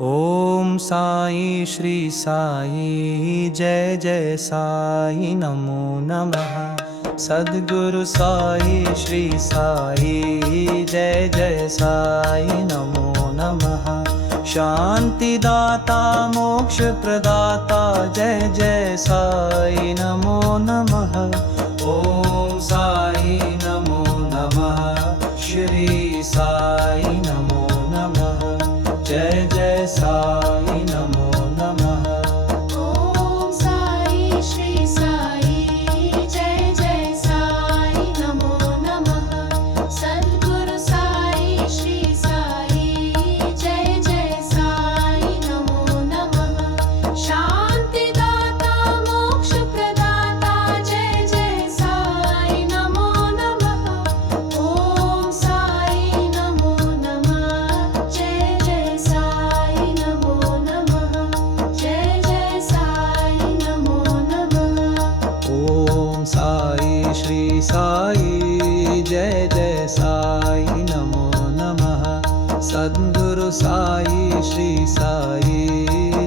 ओम साई श्री साई जय जय साई नमो नमः। सद्गुरु साई श्री साई जय जय साई नमो नमः। शांति दाता मोक्ष प्रदाता जय जय साई नमो नमः। ओम साई नमो नमः। श्री साई नमो नमः। जय जय साई नमो नमः। ओम साई श्री साई जय जय साई नमो नमः। सद्गुरु साई श्री साई जय जय साई नमो नमः। शांति दाता मोक्ष प्रदाता जय जय साई नमो नमः। ओम साई नमो नमः। जय जय साई नमो नमः। जय जय साई नमो नमः। ओम साई श्री साई जय जय साई नमो नमः। सद्गुरु साई श्री साई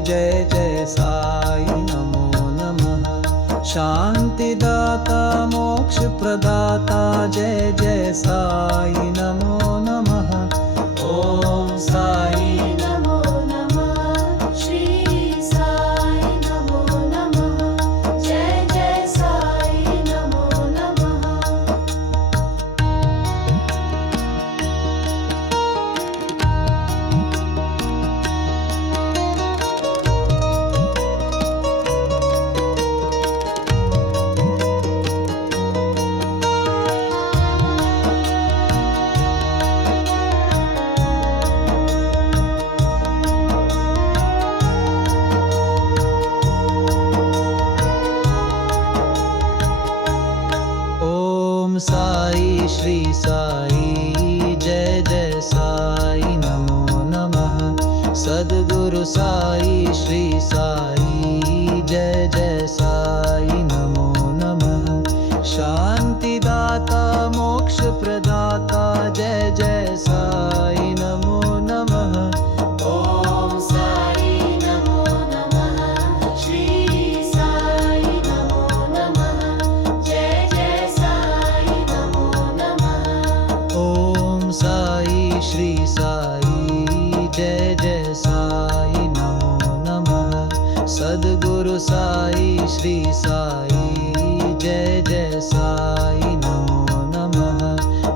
जय जय साई नमो नमः। शांति दाता मोक्ष प्रदाता जय जय साई नमो नमः। ओम साई नमो नमः। श्री साई नमो नमः। जय जय साई नमो नमः। ओम साई श्री साई जय जय साई नमो नमः। सद्गुरु साई श्री साई जय जय साई नमो नमः। शांति दाता मोक्ष प्रदाता जय जय साई नमो नमः। ओम साई नमो नमः। श्री साई नमो नमः। जय जय साई नमो नमः। ओम साई श्री साई जय जय साई नमो नमः। सद्गुरु साई श्री साई जय जय साई नमो नमः।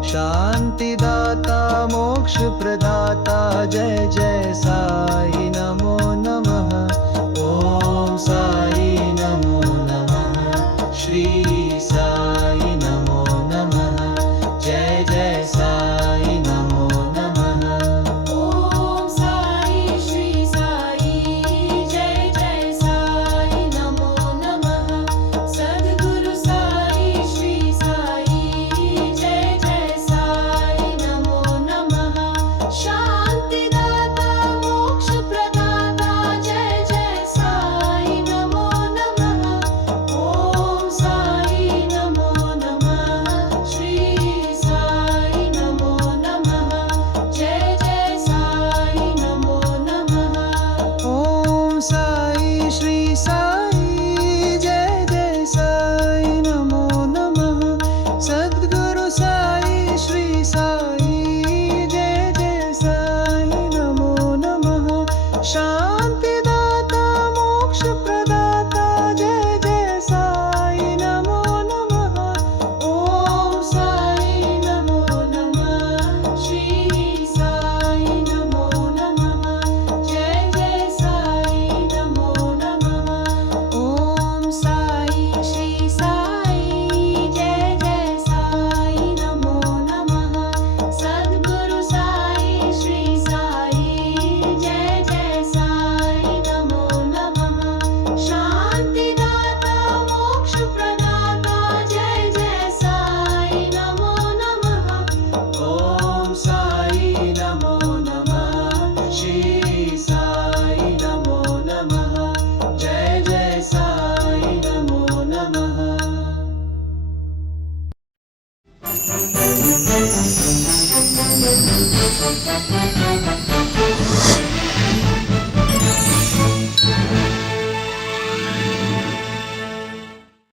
शांति दाता मोक्ष प्रदाता जय जय साई